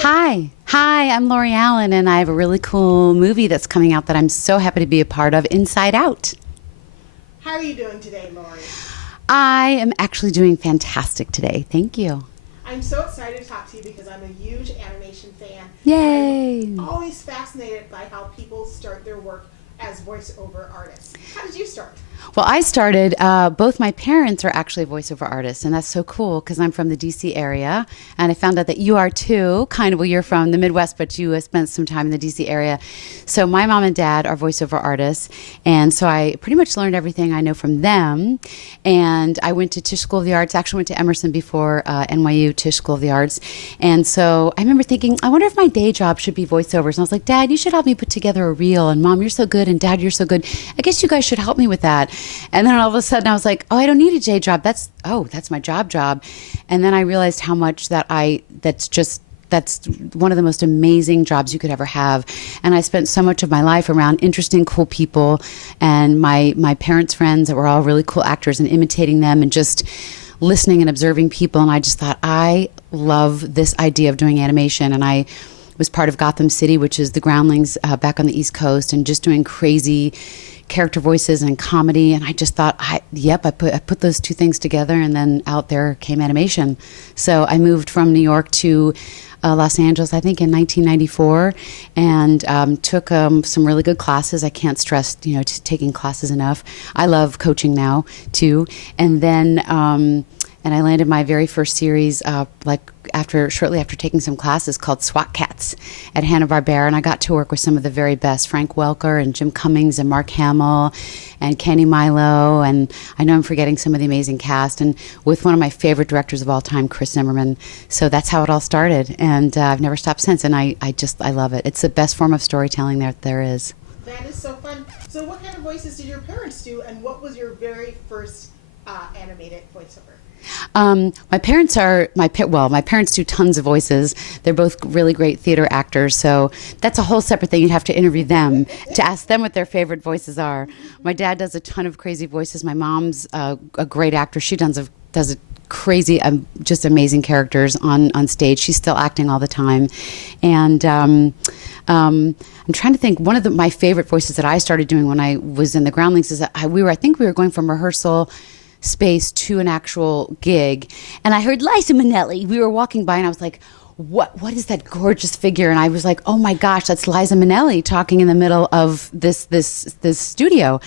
Hi, I'm Lori Allen, and I have a really cool movie that's coming out that I'm so happy to be a part of, Inside Out. How are you doing today, Lori? I am actually doing fantastic today. Thank you. I'm so excited to talk to you because I'm a huge animation fan. Yay! I'm always fascinated by how people start their work as voiceover artists. How did you start? Well, I started, both my parents are actually voiceover artists, and that's so cool because I'm from the D.C. area, and I found out that you are too, kind of, well, you're from the Midwest, but you spent some time in the D.C. area. So my mom and dad are voiceover artists, and so I pretty much learned everything I know from them, and I went to Tisch School of the Arts, actually went to Emerson before NYU Tisch School of the Arts, and so I remember thinking, I wonder if my day job should be voiceovers, and I was like, Dad, you should help me put together a reel, and Mom, you're so good, and Dad, you're so good. I guess you guys should help me with that. And then all of a sudden I was like, oh, I don't need a day job. That's my job. And then I realized how much that's one of the most amazing jobs you could ever have. And I spent so much of my life around interesting, cool people and my parents' friends that were all really cool actors and imitating them and just listening and observing people. And I just thought, I love this idea of doing animation. And I was part of Gotham City, which is the Groundlings back on the East Coast, and just doing crazy character voices and comedy. And I just thought, I put those two things together, and then out there came animation. So I moved from New York to Los Angeles, I think in 1994, and took some really good classes. I can't stress, taking classes enough. I love coaching now too. And then, and I landed my very first series shortly after taking some classes called SWAT Cats at Hanna-Barbera, and I got to work with some of the very best, Frank Welker and Jim Cummings and Mark Hamill and Kenny Milo, and I know I'm forgetting some of the amazing cast, and with one of my favorite directors of all time, Chris Zimmerman. So that's how it all started, and I've never stopped since, and I love it. It's the best form of storytelling there is. That is so fun. So what kind of voices did your parents do, and what was your very first animated voiceover? My parents do tons of voices. They're both really great theater actors, so that's a whole separate thing. You'd have to interview them to ask them what their favorite voices are. My dad does a ton of crazy voices. My mom's a great actor. She does a crazy, just amazing characters on stage. She's still acting all the time. And I'm trying to think, one of my favorite voices that I started doing when I was in the Groundlings is that we were going from rehearsal space to an actual gig, and I heard Liza Minnelli. We were walking by, and I was like, what is that gorgeous figure? And I was like, oh my gosh, that's Liza Minnelli talking in the middle of this studio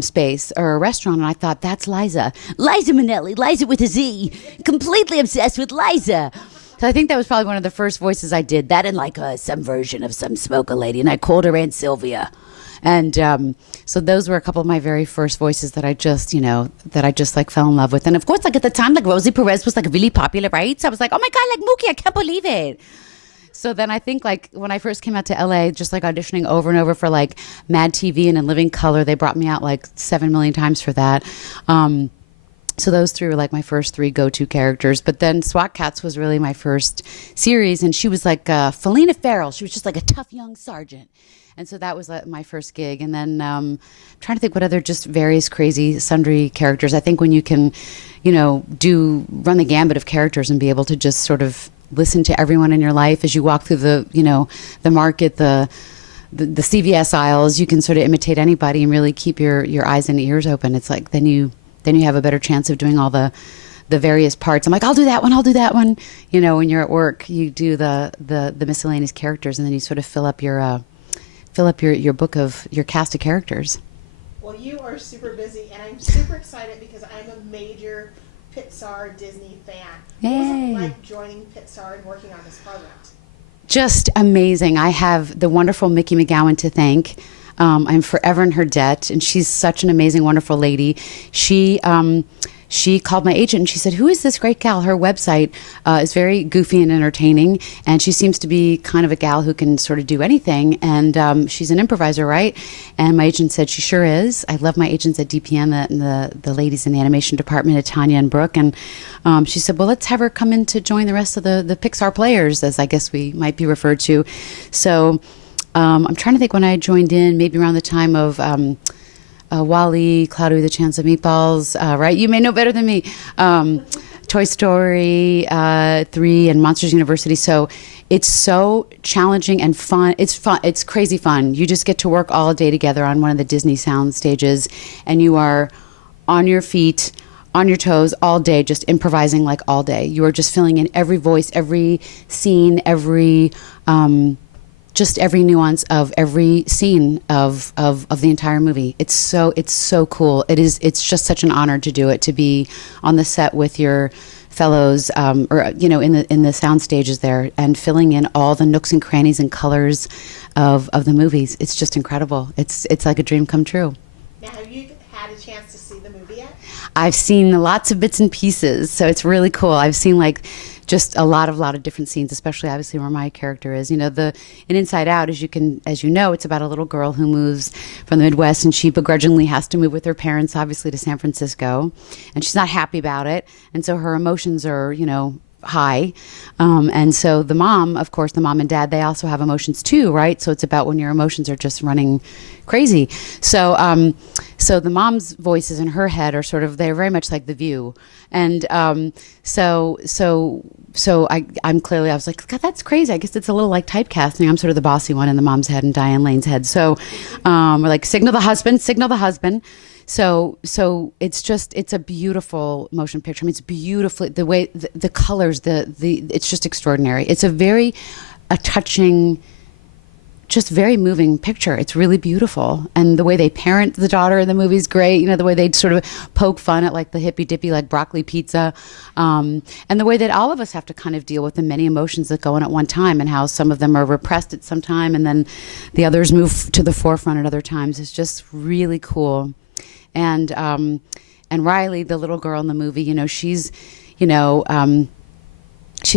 space or a restaurant. And I thought, that's Liza Minnelli, Liza with a Z, completely obsessed with Liza. So I think that was probably one of the first voices I did, that and like some version of some smoker lady, and I called her Aunt Sylvia. And so those were a couple of my very first voices that I just fell in love with. And of course, like at the time, like Rosie Perez was like really popular, right? So I was like, oh my God, like Mookie, I can't believe it. So then I think like when I first came out to LA, just like auditioning over and over for like Mad TV and In Living Color, they brought me out like 7 million times for that. So those three were like my first three go-to characters. But then SWAT Cats was really my first series, and she was like Felina Farrell. She was just like a tough young sergeant. And so that was my first gig. And then trying to think what other just various crazy sundry characters. I think when you can, run the gambit of characters and be able to just sort of listen to everyone in your life as you walk through the market, the CVS aisles, you can sort of imitate anybody and really keep your eyes and ears open. It's like then you have a better chance of doing all the various parts. I'm like, I'll do that one. When you're at work, you do the miscellaneous characters, and then you sort of fill up your book of your cast of characters. Well, you are super busy, and I'm super excited because I'm a major Pixar Disney fan. Yay. What was it like joining Pixar and working on this project? Just amazing. I have the wonderful Mickey McGowan to thank. I'm forever in her debt, and she's such an amazing, wonderful lady. She called my agent and she said, who is this great gal? Her website is very goofy and entertaining, and she seems to be kind of a gal who can sort of do anything. And she's an improviser, right? And my agent said, she sure is. I love my agents at DPN, the ladies in the animation department, Tanya and Brooke. And she said, well, let's have her come in to join the rest of the Pixar players, as I guess we might be referred to. So I'm trying to think when I joined in, maybe around the time of Wall-E, Cloudy with a Chance of Meatballs, right? You may know better than me. Toy Story 3 and Monsters University. So it's so challenging and fun. It's fun. It's crazy fun. You just get to work all day together on one of the Disney sound stages, and you are on your feet, on your toes all day, just improvising like all day. You are just filling in every voice, every scene, just every nuance of every scene of the entire movie. It's so cool. It's just such an honor to do it, to be on the set with your fellows, or in the sound stages there, and filling in all the nooks and crannies and colors of the movies. It's just incredible. It's like a dream come true. Now, have you had a chance to see the movie yet? I've seen lots of bits and pieces, so it's really cool. I've seen just a lot of different scenes, especially obviously where my character is. In Inside Out, as you know, it's about a little girl who moves from the Midwest, and she begrudgingly has to move with her parents, obviously, to San Francisco, and she's not happy about it, and so her emotions are, high. And so the mom and dad, they also have emotions too, right? So it's about when your emotions are just running crazy. So the mom's voices in her head are they're very much like The View. And so I'm clearly, I was like, God, that's crazy. I guess it's a little like typecasting. I'm sort of the bossy one in the mom's head and Diane Lane's head. So we're like, signal the husband. So it's a beautiful motion picture. I mean, it's beautifully, the way, the colors, it's just extraordinary. It's a touching, just very moving picture. It's really beautiful. And the way they parent the daughter in the movie is great. The way they sort of poke fun at like the hippy dippy, like broccoli pizza. And the way that all of us have to kind of deal with the many emotions that go on at one time, and how some of them are repressed at some time and then the others move to the forefront at other times. It's just really cool. And Riley, the little girl in the movie, she's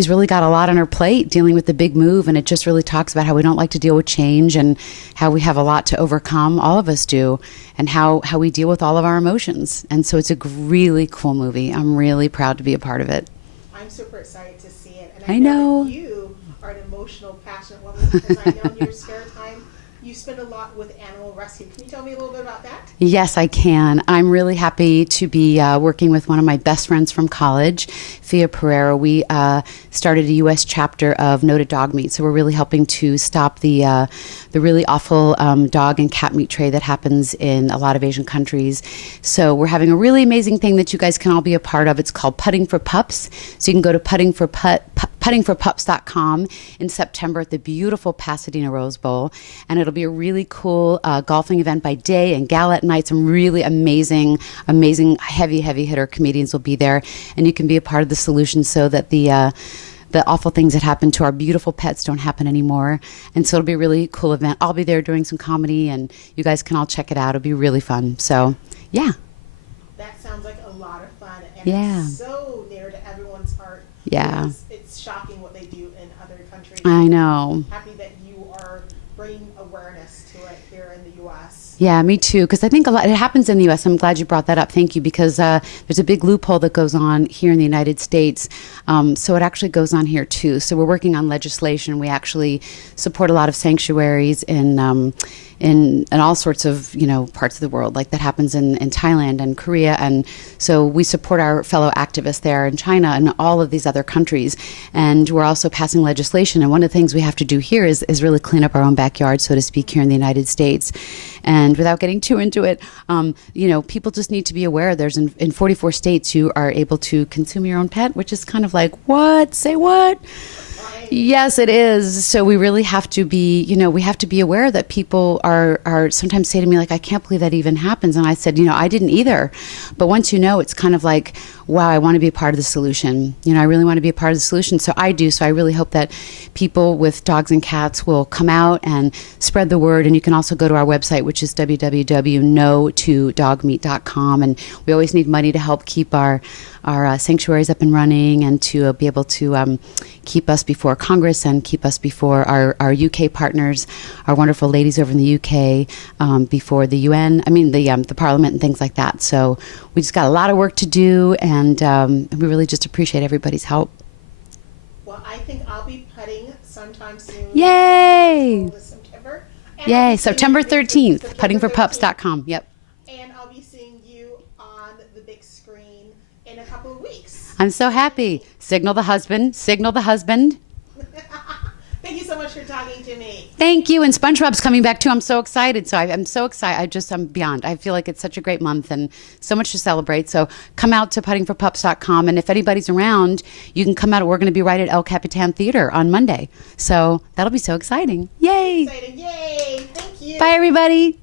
really got a lot on her plate dealing with the big move, and it just really talks about how we don't like to deal with change and how we have a lot to overcome, all of us do, and how we deal with all of our emotions. And so it's a really cool movie. I'm really proud to be a part of it. I'm super excited to see it. And I know. You are an emotional, passionate woman, because I know in your spare time you spend a lot with animal rescue. Can you tell me a little bit about that? Yes, I can. I'm really happy to be working with one of my best friends from college, Fia Pereira. We started a U.S. chapter of No to Dog Meat, so we're really helping to stop the really awful dog and cat meat trade that happens in a lot of Asian countries. So we're having a really amazing thing that you guys can all be a part of. It's called Putting for Pups. So you can go to puttingforpups.com in September at the beautiful Pasadena Rose Bowl, and it'll be a really cool golfing event by day and gala at night. Some really amazing heavy hitter comedians will be there, and you can be a part of the solution so that the awful things that happen to our beautiful pets don't happen anymore. And so it'll be a really cool event. I'll be there doing some comedy, and you guys can all check it out. It'll be really fun. So yeah, that sounds like a lot of fun, and yeah, it's so near to everyone's heart. Yeah, it's shocking what they do in other countries. I know. Happy that you are bringing awareness to it here in the U.S. Yeah, me too, because I think a lot, it happens in the U.S. I'm glad you brought that up. Thank you, because there's a big loophole that goes on here in the United States. So it actually goes on here too. So we're working on legislation. We actually support a lot of sanctuaries in all sorts of parts of the world, like that happens in Thailand and Korea, and so we support our fellow activists there in China and all of these other countries. And we're also passing legislation, and one of the things we have to do here is really clean up our own backyard, so to speak, here in the United States. And without getting too into it, people just need to be aware. There's in 44 states you are able to consume your own pet, which is kind of like, what? Say what? Yes, it is. So we really have to be, we have to be aware that people are sometimes say to me, like, I can't believe that even happens. And I said, I didn't either. But once it's kind of like, wow, I want to be a part of the solution. I really want to be a part of the solution. So I do. So I really hope that people with dogs and cats will come out and spread the word. And you can also go to our website, which is www.no2dogmeat.com. And we always need money to help keep our sanctuaries up and running, and to be able to keep us before Congress and keep us before our UK partners, our wonderful ladies over in the UK, before the UN, the Parliament and things like that. So we just got a lot of work to do, and we really just appreciate everybody's help. Well, I think I'll be putting sometime soon. Yay! September. Yay, September 13th, puttingforpups.com. Yep. And I'll be seeing you you on the big screen in a couple of weeks. I'm so happy. Signal the husband. Signal the husband. Thank you so much for talking to me. Thank you. And SpongeBob's coming back too. I'm so excited. So I'm so excited. I'm beyond. I feel like it's such a great month and so much to celebrate. So come out to puttingforpups.com. And if anybody's around, you can come out. We're going to be right at El Capitan Theater on Monday. So that'll be so exciting. Yay. Exciting. Yay. Thank you. Bye, everybody.